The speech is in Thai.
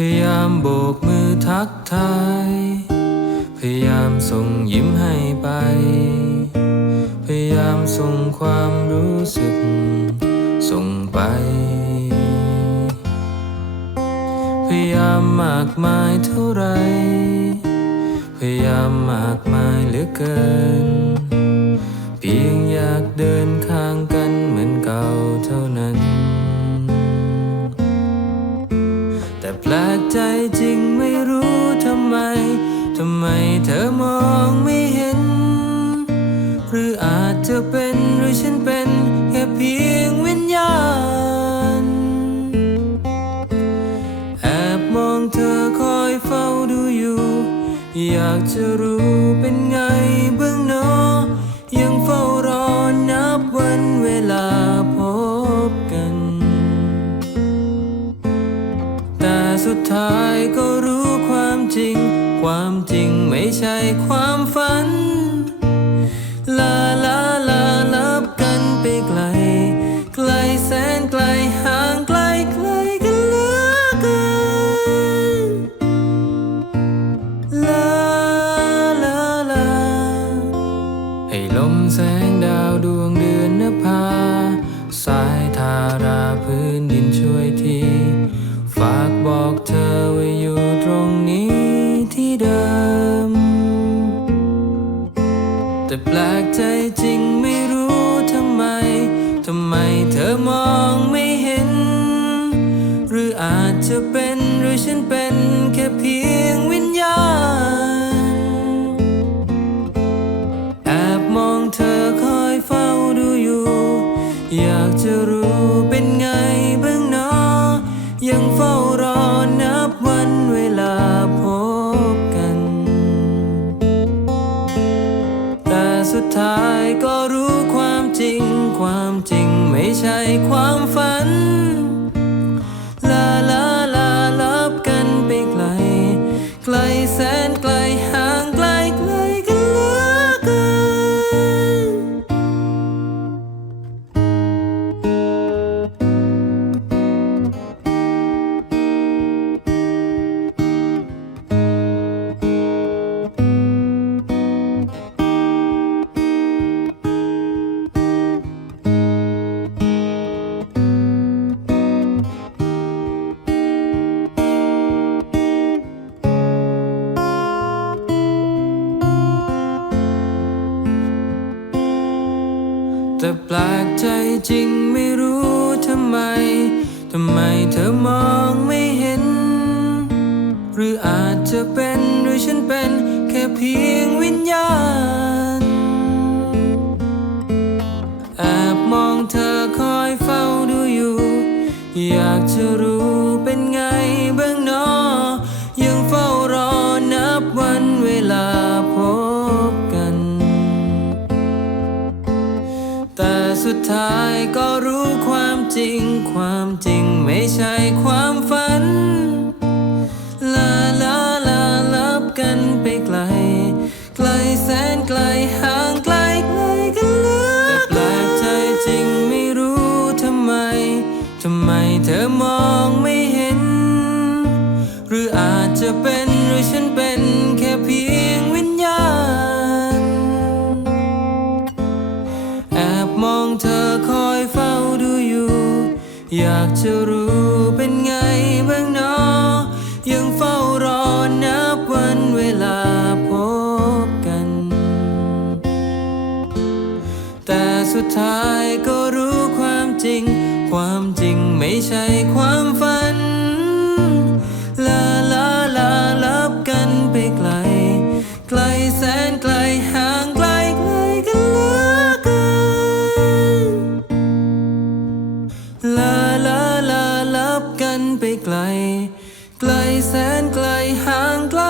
พยายามโบกมือทักทาย พยายามส่งยิ้มให้ไป พยายามส่งความรู้สึก ส่งไป พยายามมากมายเท่าไร พยายามมากมายเหลือเกิน เพียง ใจจริงไม่รู้ทำไม ทำไมเธอมองไม่เห็น หรืออาจจะเป็นหรือฉันเป็นแค่เพียงวิญญาณ แอบมองเธอคอยเฝ้าดูอยู่ อยากจะรู้ สุดท้ายก็รู้ความจริง ความจริงไม่ใช่ความฝัน ลาลาลาลา แต่แปลกใจจริงไม่รู้ทำไม ทำไมเธอมองไม่เห็น หรืออาจจะเป็นหรือฉันเป็นแค่เพียงวิญญาณ แอบมองเธอคอยเฝ้าดูอยู่ อยากจะรู้เป็นไงบ้างเนาะยังเฝ้ารอ สุดท้ายก็รู้ความจริง ความจริงไม่ใช่ความฝัน แต่แปลกใจจริงไม่รู้ทำไม ทำไมเธอมองไม่เห็น หรืออาจจะเป็นหรือฉันเป็นแค่เพียงวิญญาณ สุดท้ายก็รู้ความจริง ความจริงไม่ใช่ความฝัน ลาลาลาลับกันไปไกล ไกลแสนไกลห่างไกลไกลกันเหลือแต่แปลกใจจริงไม่รู้ทำไม ทำไมเธอมองไม่เห็น หรืออาจจะเป็นากจะรู้เป็นไงบ้างเนอยังเฝ้ารอนับวันเวลาพบกัน แต่สุดท้ายก็รู้ความจริง ความจริงไม่ใช่ความฝัน ไกล ไกลแสนไกลห่างไกล